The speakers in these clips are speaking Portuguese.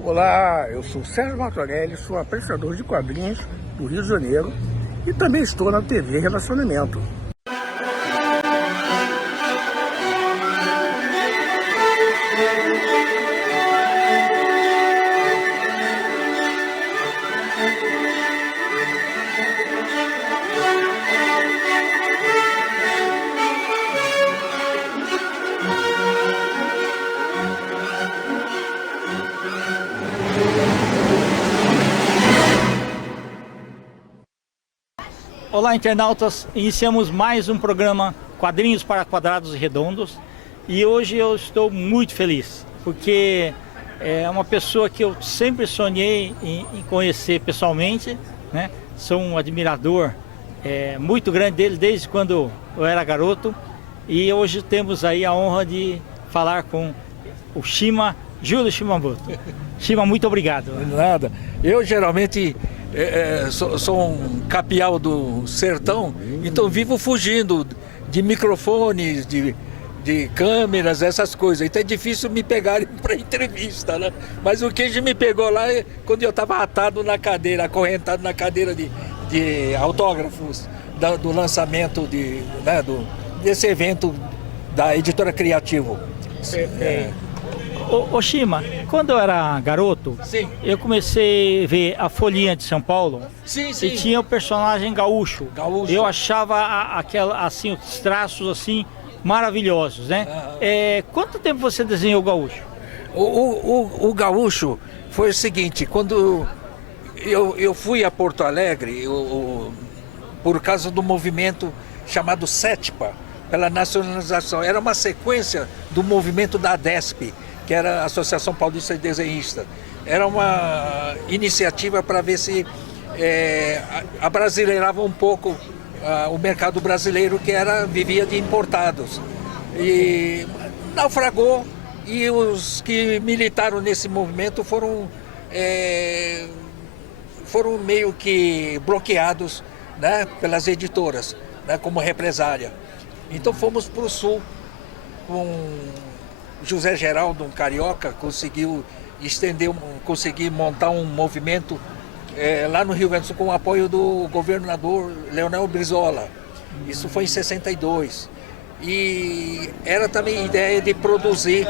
Olá, eu sou Sérgio Martorelli, sou apreciador de quadrinhos do Rio de Janeiro e também estou na TV Relacionamento. Olá, internautas! Iniciamos mais um programa Quadrinhos para Quadrados e Redondos e hoje eu estou muito feliz porque é uma pessoa que eu sempre sonhei em conhecer pessoalmente, né? Sou um admirador muito grande dele desde quando eu era garoto e hoje temos aí a honra de falar com o Shima, Júlio Shimamoto. Shima, muito obrigado. Nada. Eu geralmente sou um capial do sertão, então vivo fugindo de microfones, de câmeras, essas coisas. Então é difícil me pegarem para entrevista, né? Mas o que me pegou lá é quando eu estava atado na cadeira, acorrentado na cadeira de autógrafos do lançamento desse evento da Editora Criativo. Ô Shima, quando eu era garoto, Sim. eu comecei a ver a Folhinha de São Paulo. Sim. E tinha o personagem gaúcho. Gaúcho. Eu achava assim, os traços assim maravilhosos, né? Quanto tempo você desenhou o gaúcho? O gaúcho foi o seguinte, quando eu fui a Porto Alegre, por causa do movimento chamado SETPA, pela nacionalização, era uma sequência do movimento da ADESP, que era a Associação Paulista de Desenhistas. Era uma iniciativa para ver se abrasileirava um pouco o mercado brasileiro, que vivia de importados. E naufragou, e os que militaram nesse movimento foram meio que bloqueados, né, pelas editoras, né, como represália. Então fomos para o sul com José Geraldo, um carioca, conseguiu montar um movimento lá no Rio Grande do Sul com o apoio do governador Leonel Brizola. Isso foi em 62. E era também ideia de produzir,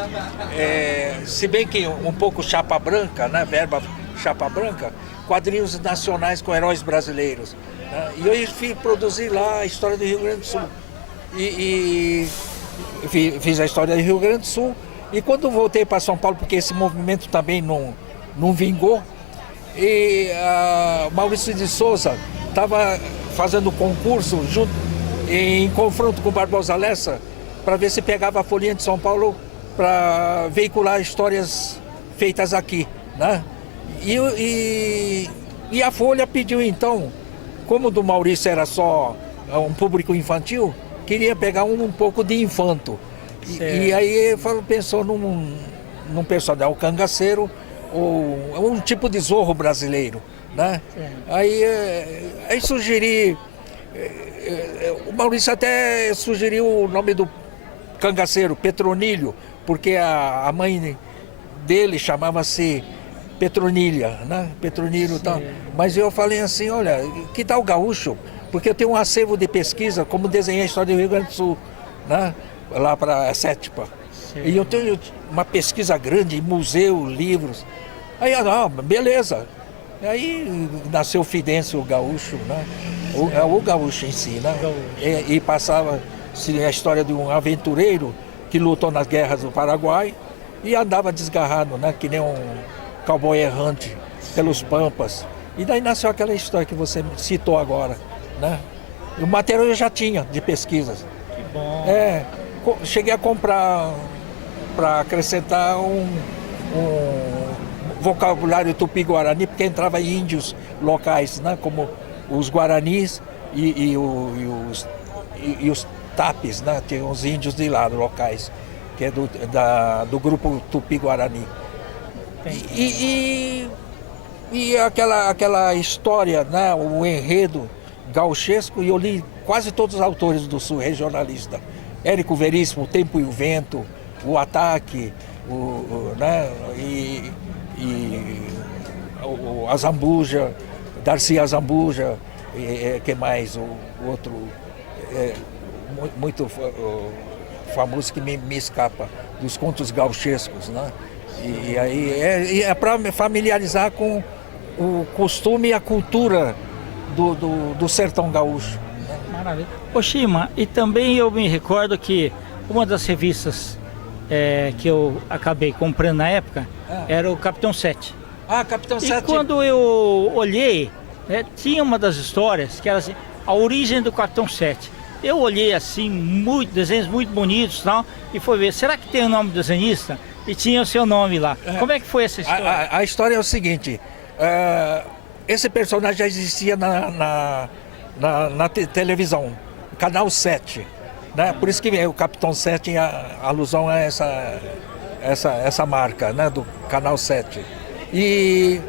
se bem que um pouco chapa branca, né, verba chapa branca, quadrinhos nacionais com heróis brasileiros. Né? E eu fui produzir lá a história do Rio Grande do Sul. E fiz a história do Rio Grande do Sul, e quando voltei para São Paulo, porque esse movimento também não vingou, e Maurício de Souza estava fazendo concurso em confronto com Barbosa Lessa para ver se pegava a Folhinha de São Paulo para veicular histórias feitas aqui, né? E a Folha pediu então, como o do Maurício era só um público infantil, queria pegar um pouco de infanto. E aí pensou num personagem, o cangaceiro, ou um tipo de zorro brasileiro, né? Aí sugeri, o Maurício até sugeriu o nome do cangaceiro, Petronilho, porque a mãe dele chamava-se Petronilha, né? Petronilho e tal. Mas eu falei assim, olha, que tal gaúcho? Porque eu tenho um acervo de pesquisa, como desenhei a história do Rio Grande do Sul, né? Lá para a SETPA. E eu tenho uma pesquisa grande, museu, livros. Aí, beleza. Aí nasceu o Fidêncio, o gaúcho, né? O gaúcho em si, né? E passava-se a história de um aventureiro que lutou nas guerras do Paraguai e andava desgarrado, né? Que nem um cowboy errante pelos pampas. E daí nasceu aquela história que você citou agora, né? O material eu já tinha de pesquisas. Que bom. Cheguei a comprar para acrescentar um vocabulário tupi-guarani, porque entrava índios locais, né? Como os guaranis e os tapes, né? Tem uns índios de lá, locais, que é do grupo tupi-guarani. E aquela história, né? O enredo gauchesco, e eu li quase todos os autores do Sul regionalista. Érico Veríssimo, O Tempo e o Vento, O Ataque, né? e a Zambuja, Darcy Azambuja, que mais? O outro muito famoso que me escapa, dos contos gauchescos, né? E aí é para me familiarizar com o costume e a cultura do sertão gaúcho. Maravilha. Ô Shima, e também eu me recordo que uma das revistas que eu acabei comprando na época era o Capitão 7. Ah, Capitão 7. E quando eu olhei, tinha uma das histórias que era assim, a origem do Capitão 7. Eu olhei assim, desenhos muito bonitos e tal, e fui ver, será que tem o nome do desenhista? E tinha o seu nome lá. Como é que foi essa história? A história é o seguinte, esse personagem já existia na televisão, Canal 7, né? Por isso que o Capitão 7 é alusão a essa marca, né? Do Canal 7. E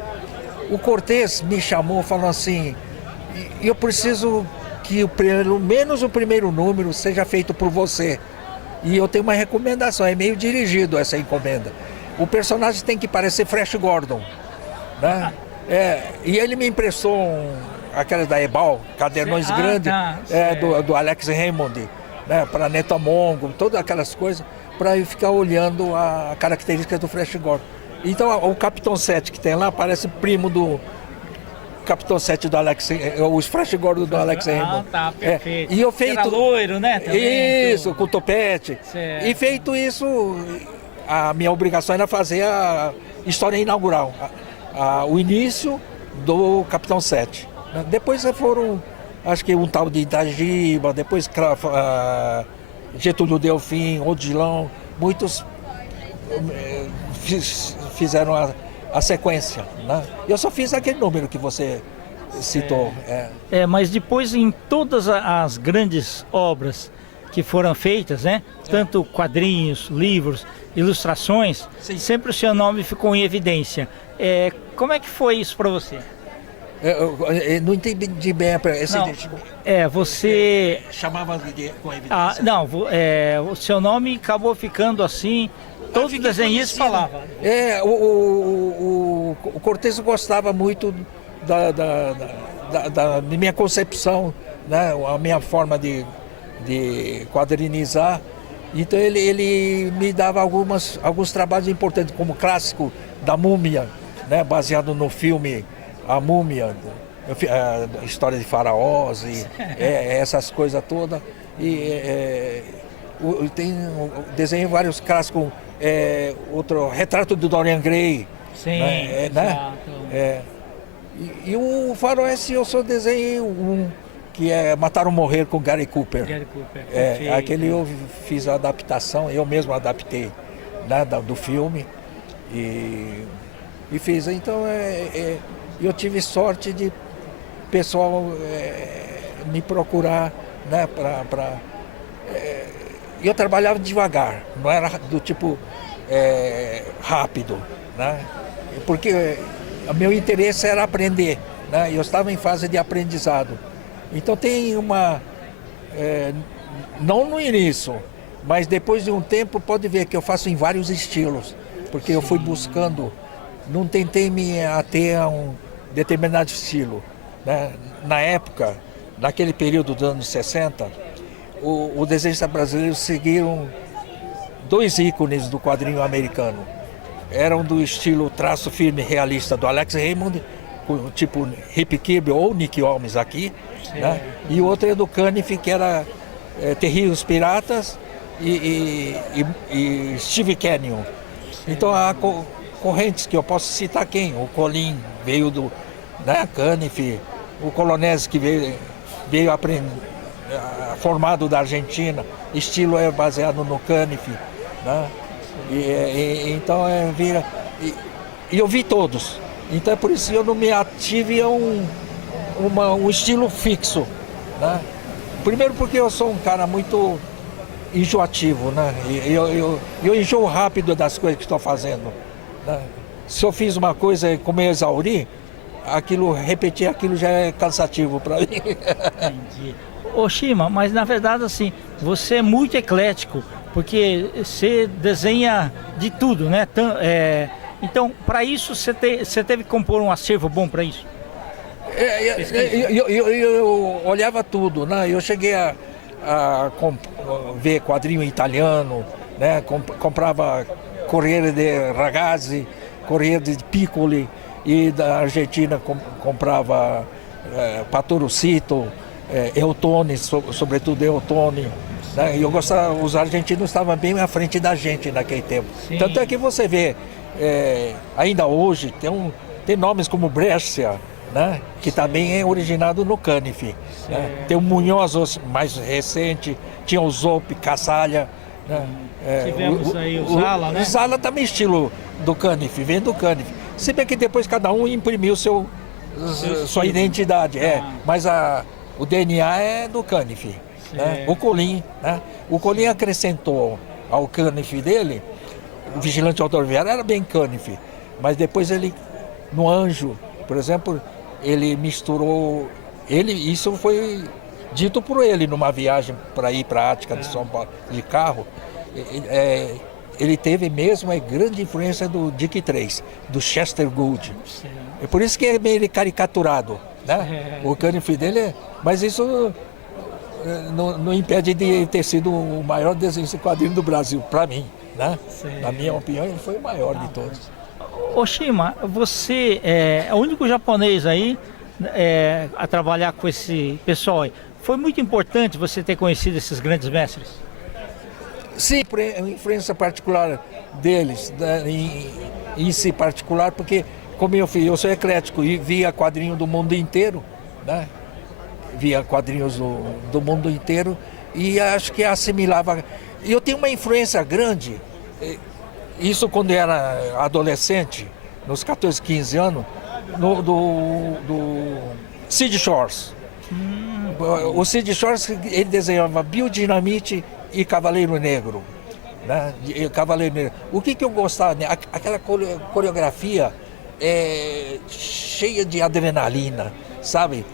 o Cortez me chamou falando assim, eu preciso que pelo menos o primeiro número seja feito por você. E eu tenho uma recomendação, é meio dirigido essa encomenda. O personagem tem que parecer Flash Gordon, né? E ele me emprestou aquelas da Ebal, cadernões grandes, do Alex Raymond, né? Para Netamongo, todas aquelas coisas, para eu ficar olhando a característica do Flash Gordon. Então o Capitão 7 que tem lá parece primo do Capitão 7 do Alex, os Flash Gordon do Alex Raymond. Tá, perfeito. E eu feito era loiro, né? Também, isso, com topete. Certo. E feito isso, a minha obrigação era fazer a história inaugural, o início do Capitão 7. Depois foram, acho que um tal de Itagiba, depois Getúlio Delfim, Odilon, muitos fizeram a sequência, né? Eu só fiz aquele número que você citou. Mas depois em todas as grandes obras que foram feitas, né? Tanto quadrinhos, livros, ilustrações, Sim. sempre o seu nome ficou em evidência. Como é que foi isso para você? Eu não entendi bem esse você chamava com evidência. O seu nome acabou ficando assim. Todos os desenhistas falavam. O Cortez gostava muito da minha concepção, né? A minha forma de quadrinizar. Então ele me dava alguns trabalhos importantes, como o clássico da Múmia, né? Baseado no filme A Múmia, a história de faraós e essas coisas todas. Desenhei vários clássicos, outro Retrato do Dorian Gray. Sim, né? E o faroeste eu só desenhei um, que é Matar ou Morrer com Gary Cooper. Aquele eu fiz a adaptação, eu mesmo adaptei, né, do filme e fiz. Então eu tive sorte de pessoal me procurar, né, eu trabalhava devagar, não era do tipo rápido, né? Porque o meu interesse era aprender, né? Eu estava em fase de aprendizado. Então tem não no início, mas depois de um tempo pode ver que eu faço em vários estilos, porque eu fui buscando, não tentei me ater a um determinado estilo, né? Na época, naquele período dos anos 60, o desenhista brasileiro seguiram dois ícones do quadrinho americano. Eram do estilo traço firme realista do Alex Raymond, tipo Rip Kirby ou Nick Holmes aqui, né? E o outro é do Caniff, que era Terríveis Piratas e Steve Canyon. Então há correntes que eu posso citar quem? O Colin veio do, né, Caniff, o Colonese que veio aprender, formado da Argentina, estilo é baseado no Caniff, né? Então e eu vi todos. Então é por isso que eu não me ative a um estilo fixo, né? Primeiro porque eu sou um cara muito enjoativo, né? Eu enjoo rápido das coisas que estou fazendo, né? Se eu fiz uma coisa e como eu exauri, repetir aquilo já é cansativo para mim. Entendi. Ô Shima, mas na verdade assim, você é muito eclético, porque você desenha de tudo, né? Então, para isso, você teve que compor um acervo bom para isso? Eu olhava tudo, né? Eu cheguei a ver quadrinho italiano, né? Comprava Corriere de Ragazzi, Corriere de Piccoli, e da Argentina comprava Patorocito, Eutone, sobretudo Eutone. Né? E eu gostava, os argentinos estavam bem à frente da gente naquele tempo. Sim. Tanto é que você vê, ainda hoje, tem nomes como Brescia, né? Que também é originado no Caniff. Né? Tem o Munhoz mais recente, tinha o Zopp, Cassalha. Né? Tivemos aí o Zala, né? O Zala também estilo do Caniff, vem do Caniff. Se bem que depois cada um imprimiu sua identidade, mas o DNA é do Caniff. Né? O Colin, né? O Colin acrescentou ao Caniff dele, o Vigilante Rodoviário era bem Caniff, mas depois ele, no Anjo, por exemplo, ele misturou, isso foi dito por ele numa viagem para ir para a Ática de São Paulo de carro. Ele teve mesmo a grande influência do Dick Tracy, do Chester Gould. É por isso que é meio caricaturado, né? O Caniff dele mas isso não impede de ter sido o maior desenho de quadrinho do Brasil, para mim, né? Na minha opinião, ele foi o maior de todos. Oshima, você é o único japonês aí a trabalhar com esse pessoal aí. Foi muito importante você ter conhecido esses grandes mestres? Sim, a influência particular deles, né, em si particular, porque como eu sou eclético e via quadrinho do mundo inteiro, né? Via quadrinhos do mundo inteiro e acho que assimilava. E eu tenho uma influência grande, isso quando eu era adolescente, nos 14, 15 anos, do Sid Shores. O Sid Shores, ele desenhava Biodinamite e Cavaleiro Negro. Né? Cavaleiro Negro. O que eu gostava? Né? Aquela coreografia cheia de adrenalina, sabe?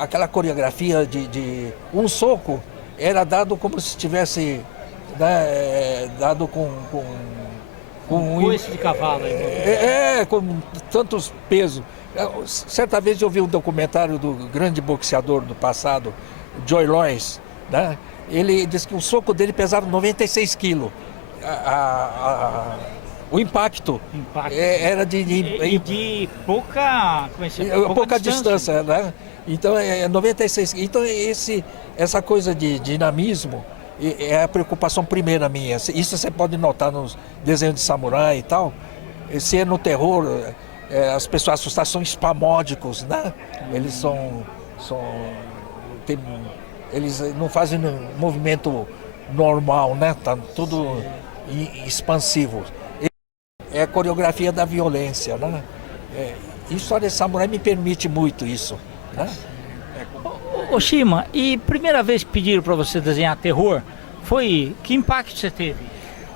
Aquela coreografia de um soco era dado como se tivesse dado com um coice de cavalo. Com tantos pesos. Certa vez eu vi um documentário do grande boxeador do passado, Joy Lois, né? Ele disse que o soco dele pesava 96 quilos. O impacto era de pouca distância, né? Então 96. Então essa coisa de dinamismo é a preocupação primeira minha. Isso você pode notar nos desenhos de samurai e tal. Se é no terror, as pessoas assustadas são espamódicos, né? Eles eles não fazem um movimento normal, né? Tá tudo expansivo. É a coreografia da violência, né? História de samurai me permite muito isso, né? Oshima, e primeira vez que pediram para você desenhar terror, que impacto você teve?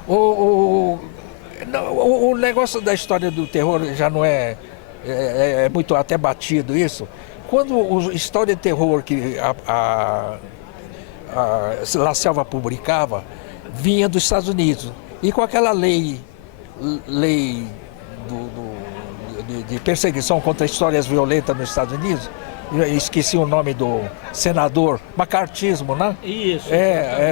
O negócio da história do terror já não é muito até batido isso. Quando a história de terror que a La Selva publicava, vinha dos Estados Unidos. E com aquela lei de perseguição contra histórias violentas nos Estados Unidos, eu esqueci o nome do senador, macartismo, né? Isso.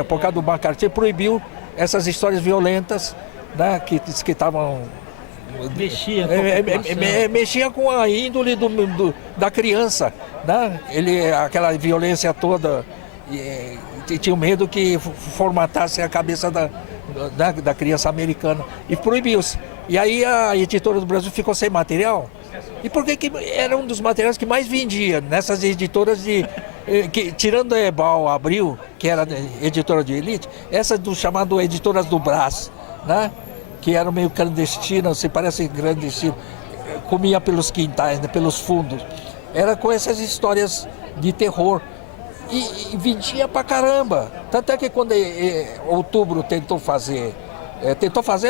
Por causa do macartismo, proibiu essas histórias violentas, né? Que estavam... Mexia com a índole da criança, né? Aquela violência toda, tinha medo que formatasse a cabeça da criança americana e proibiu-se. E aí a editora do Brasil ficou sem material. E por que era um dos materiais que mais vendia nessas editoras tirando a Ebal Abril, que era editora de elite, essas do chamado editoras do Brás, né? Que eram meio clandestinas, se parece clandestino, comia pelos quintais, né, pelos fundos. Era com essas histórias de terror. E vendia pra caramba. Tanto é que quando Outubro tentou fazer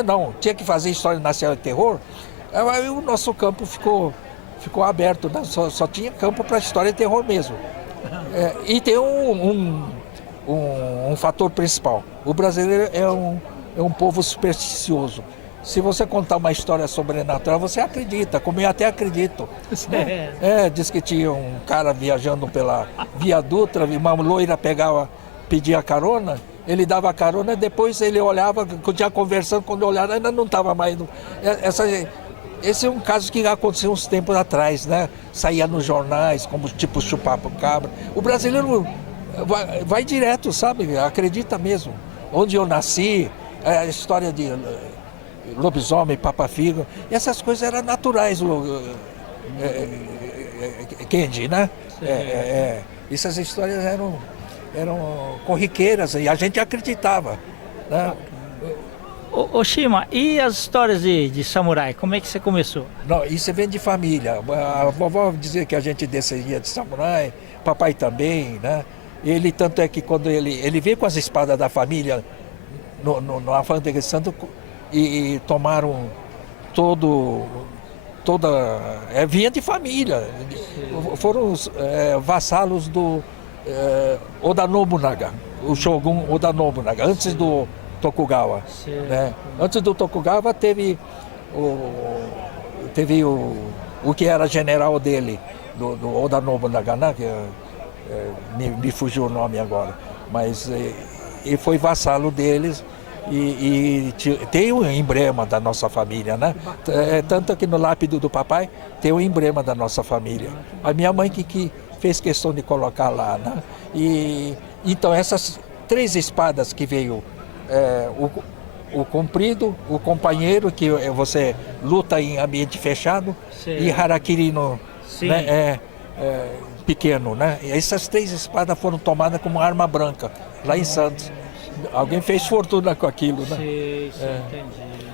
não, tinha que fazer História Nacional de Terror, aí o nosso campo ficou aberto, né? Só tinha campo para História de Terror mesmo. E tem um fator principal. O brasileiro é um povo supersticioso. se você contar uma história sobrenatural, você acredita, como eu até acredito. Diz que tinha um cara viajando pela Via Dutra, uma loira pedia carona, ele dava carona, depois ele olhava, continuava conversando, quando olhava ainda não estava mais. Esse é um caso que aconteceu uns tempos atrás, né? Saía nos jornais, como tipo chupacabra. O brasileiro vai direto, sabe? Acredita mesmo. Onde eu nasci, a história de lobisomem, papa-figo, essas coisas eram naturais, Kendi, né? Essas histórias eram corriqueiras e a gente acreditava, né? Ô Shima, e as histórias de samurai, como é que você começou? Não, isso vem de família. A vovó dizia que a gente descia de samurai, papai também, né? Ele, tanto é que quando ele veio com as espadas da família no Alfândega de Santo e tomaram vinha de família. Foram vassalos do Oda Nobunaga, o Shogun Oda Nobunaga, antes do Tokugawa. Né? Antes do Tokugawa teve o que era general dele, do Oda Nobunaga, né? Me fugiu o nome agora, mas ele foi vassalo deles e tem o emblema da nossa família, né? Tanto que no lápide do papai tem o emblema da nossa família. A minha mãe que fez questão de colocar lá, né? E então essas 3 espadas que veio, o comprido, o companheiro, que você luta em ambiente fechado, e harakiri né? Pequeno, né? E essas 3 espadas foram tomadas como arma branca lá em Santos. Alguém fez fortuna com aquilo, né? Entendi.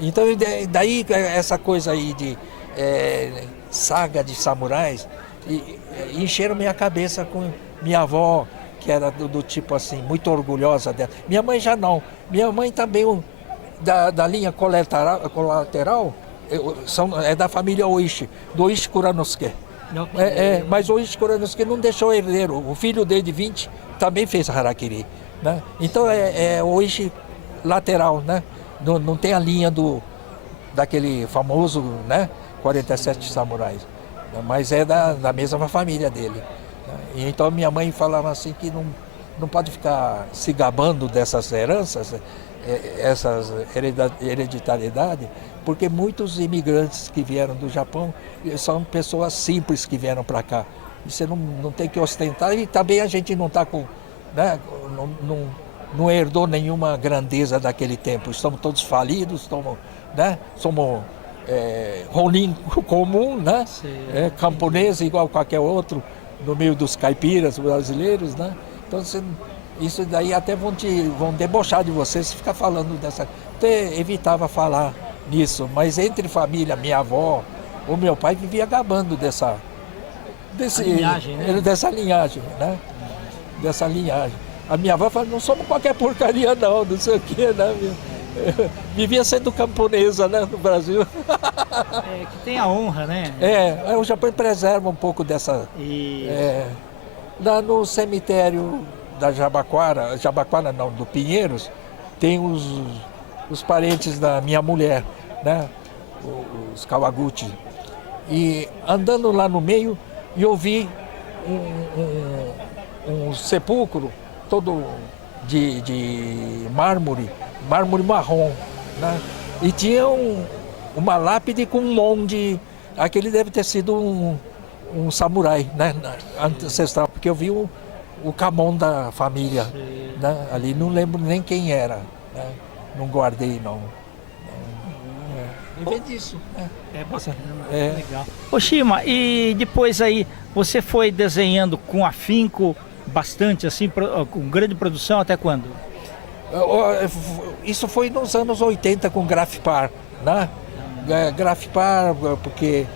Então daí essa coisa aí de saga de samurais encheram minha cabeça com minha avó, que era do tipo assim, muito orgulhosa dela. Minha mãe já não. Minha mãe também, da linha colateral, é da família Oishi, do Oishi Kuranosuke. Mas o Oishi Kuranosuke não deixou herdeiro. O filho dele de 20 também fez harakiri. Né? Então é Oishi lateral, né? Não tem a linha daquele famoso, né? 47 samurais. Mas é da mesma família dele. E então minha mãe falava assim que não pode ficar se gabando dessas heranças, essas hereditariedade, porque muitos imigrantes que vieram do Japão são pessoas simples que vieram para cá. E você não tem que ostentar, e também a gente não está com, né, não herdou nenhuma grandeza daquele tempo. Estamos todos falidos, somos rolim comum, né? Camponês igual qualquer outro, no meio dos caipiras brasileiros, né? Então isso daí até vão debochar de você se ficar falando dessa. Até evitava falar nisso, mas entre família, minha avó, o meu pai vivia gabando dessa linhagem, né? Dessa linhagem, né? Dessa linhagem. A minha avó fala, não somos qualquer porcaria não sei o que, né? Vivia sendo camponesa, né, no Brasil. Que tem a honra, né? O Japão preserva um pouco dessa. Lá no cemitério da Jabaquara não, do Pinheiros, tem os parentes da minha mulher, né? Os Kawaguchi. E andando lá no meio, eu vi um sepulcro todo de mármore marrom, né? E tinha uma lápide com um monte, aquele deve ter sido um samurai, né? Ancestral, porque eu vi o Kamon da família, né? Ali não lembro nem quem era, né? Não guardei não. E vem disso, né? Legal. Ô Shima, e depois aí você foi desenhando com afinco bastante, assim, com grande produção, até quando? Isso foi nos anos 80 com Grafipar, né? Grafipar, porque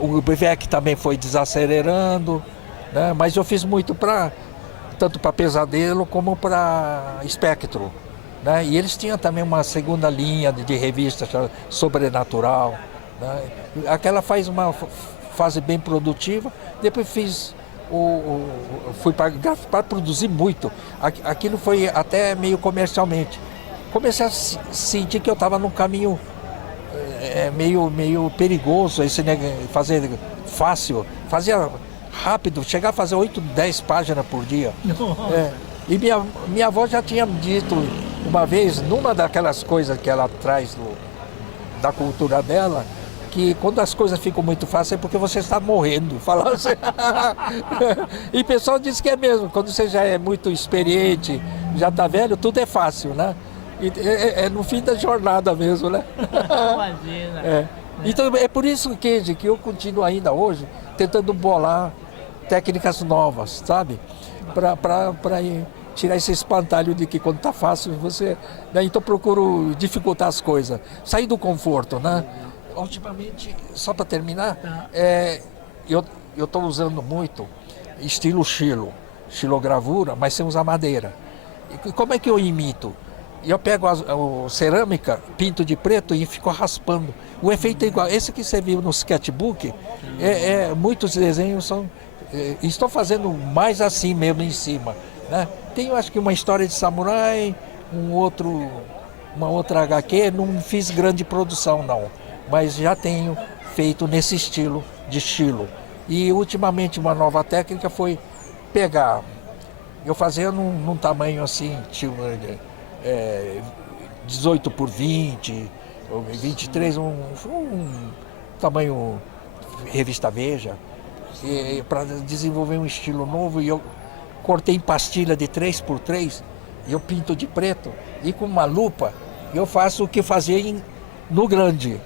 o BVEC também foi desacelerando, né? Mas eu fiz muito tanto para Pesadelo como para Espectro, né? E eles tinham também uma segunda linha de revista Sobrenatural, né? Aquela faz uma fase bem produtiva. Depois fui para produzir muito. Aquilo foi até meio comercialmente. comecei a sentir que eu estava num caminho meio perigoso, esse fazer fácil, fazia rápido, chegar a fazer 8, 10 páginas por dia. E minha avó já tinha dito uma vez, numa daquelas coisas que ela traz da cultura dela, que quando as coisas ficam muito fáceis é porque você está morrendo. Fala assim. E o pessoal diz que é mesmo, quando você já é muito experiente, já está velho, tudo é fácil, né? E é no fim da jornada mesmo, né? Imagina. Então é por isso, Kenji, que eu continuo ainda hoje tentando bolar técnicas novas, sabe? Para tirar esse espantalho de que quando está fácil você... Né? Então procuro dificultar as coisas, sair do conforto, né? Ultimamente, só para terminar, eu estou usando muito estilo xilogravura, mas sem usar madeira. E como é que eu imito? Eu pego a cerâmica, pinto de preto e fico raspando. O efeito é igual. Esse que você viu no sketchbook, muitos desenhos são... estou fazendo mais assim mesmo em cima. Né? Tem, acho que uma história de samurai, uma outra HQ, não fiz grande produção não. Mas já tenho feito nesse estilo de estilo. E ultimamente uma nova técnica foi pegar, eu fazia num tamanho assim, tipo... 18 por 20, 23, um tamanho revista Veja, para desenvolver um estilo novo. E eu cortei em pastilha de 3 por 3 e eu pinto de preto. E com uma lupa eu faço o que fazia no grande.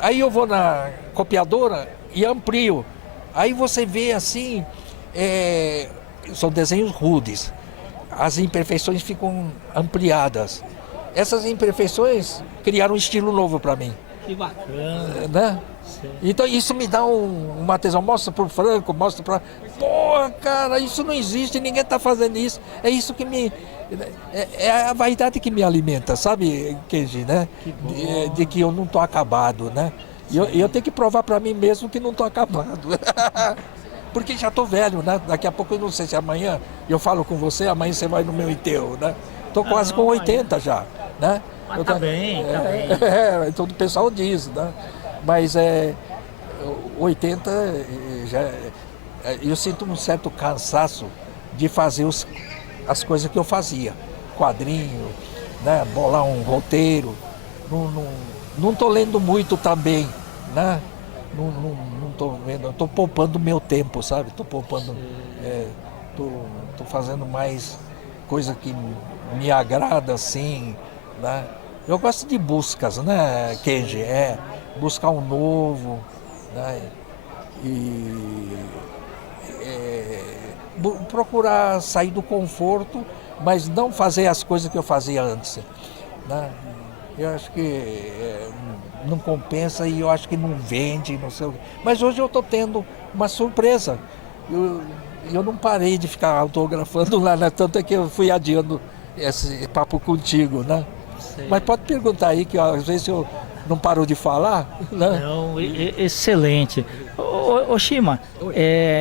Aí eu vou na copiadora e amplio. Aí você vê assim, são desenhos rudes. As imperfeições ficam ampliadas. Essas imperfeições criaram um estilo novo para mim. Que bacana. Né? Então isso me dá uma tesão. Mostra para o Franco, mostra para... Pô, cara, isso não existe, ninguém está fazendo isso. É isso que me... É a vaidade que me alimenta, sabe, Kenji, né? De que eu não estou acabado, né? E eu tenho que provar para mim mesmo que não estou acabado. Porque já estou velho, né? Daqui a pouco, eu não sei se amanhã eu falo com você, amanhã você vai no meu enterro, né? Estou quase com 80 já, né? Mas tá bem, tá bem. Então o pessoal diz, né? Mas 80 já... Eu sinto um certo cansaço de fazer as coisas que eu fazia. Quadrinho, né? Bolar um roteiro. Não estou lendo muito também, né? Não estou vendo, estou poupando meu tempo, sabe? Estou poupando, estou fazendo mais coisa que me agrada, assim, né? Eu gosto de buscas, né, Kenji? Buscar um novo, né? Procurar sair do conforto, mas não fazer as coisas que eu fazia antes, né? Eu acho que não compensa e eu acho que não vende, não sei o quê. Mas hoje eu estou tendo uma surpresa. Eu não parei de ficar autografando lá, né? Tanto é que eu fui adiando esse papo contigo, né? Sei. Mas pode perguntar aí, que às vezes eu não paro de falar, né? Não, excelente. Ô Shima,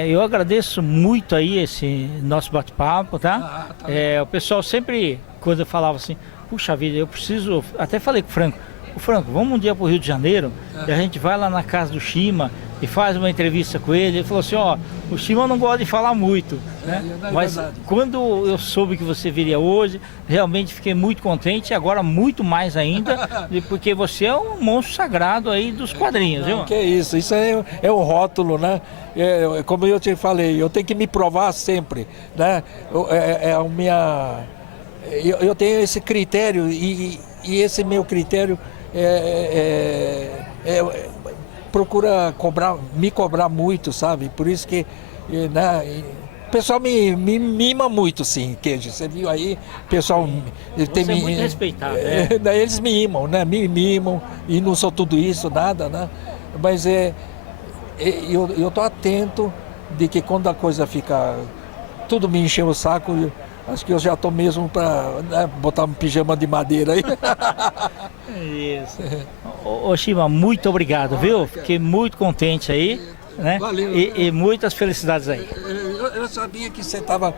eu agradeço muito aí esse nosso bate-papo, tá? O pessoal sempre, quando eu falava assim, puxa vida, eu preciso... Até falei com o Franco, vamos um dia para o Rio de Janeiro, e a gente vai lá na casa do Shima e faz uma entrevista com ele. Ele falou assim, o Shima não gosta de falar muito, né? Mas verdade. Quando eu soube que você viria hoje, realmente fiquei muito contente, e agora muito mais ainda, porque você é um monstro sagrado aí dos quadrinhos, viu? Que isso é um rótulo, né? Como eu te falei, eu tenho que me provar sempre, né? Eu tenho esse critério e esse meu critério procura me cobrar muito, sabe? Por isso que, né, o pessoal me mima muito, sim, Kenji. Você viu aí, o pessoal... Você é muito respeitado, né? Eles me mimam, né? Me mimam, e não sou tudo isso, nada, né? Mas eu tô atento de que quando a coisa fica... Tudo me encheu o saco... Acho que eu já estou mesmo para, né, botar um pijama de madeira aí. Isso. Ô Shima, muito obrigado, viu? Fiquei muito contente aí, né? Valeu. E muitas felicidades aí. eu sabia que você estava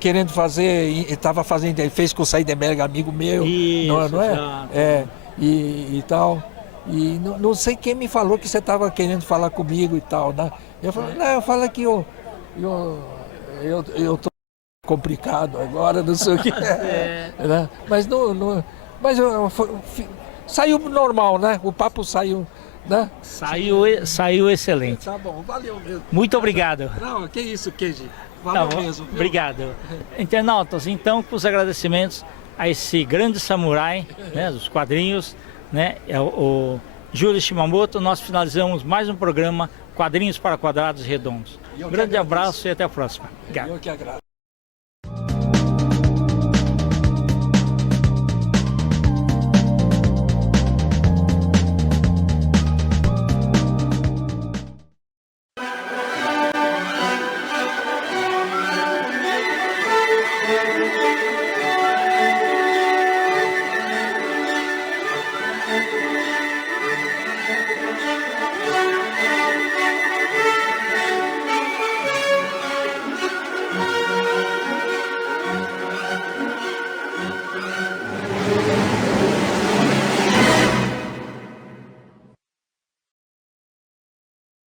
querendo fazer, estava fazendo, fez com o Seidenberg, amigo meu, Isso, não é? exato. E tal. E não sei quem me falou que você estava querendo falar comigo e tal, né? Eu falei, não, eu falo que eu tô complicado agora, não sei o que. Né? Mas saiu normal, né? O papo saiu, né? Saiu excelente. Tá bom, valeu mesmo. Muito obrigado. Não, que isso, Keiji. Tá Valeu bom, mesmo. Viu? obrigado. Internautas, então, com os agradecimentos a esse grande samurai, né, dos quadrinhos, né, o Júlio Shimamoto, nós finalizamos mais um programa Quadrinhos para Quadrados Redondos. Um grande abraço e até a próxima. Obrigado. Eu que agradeço.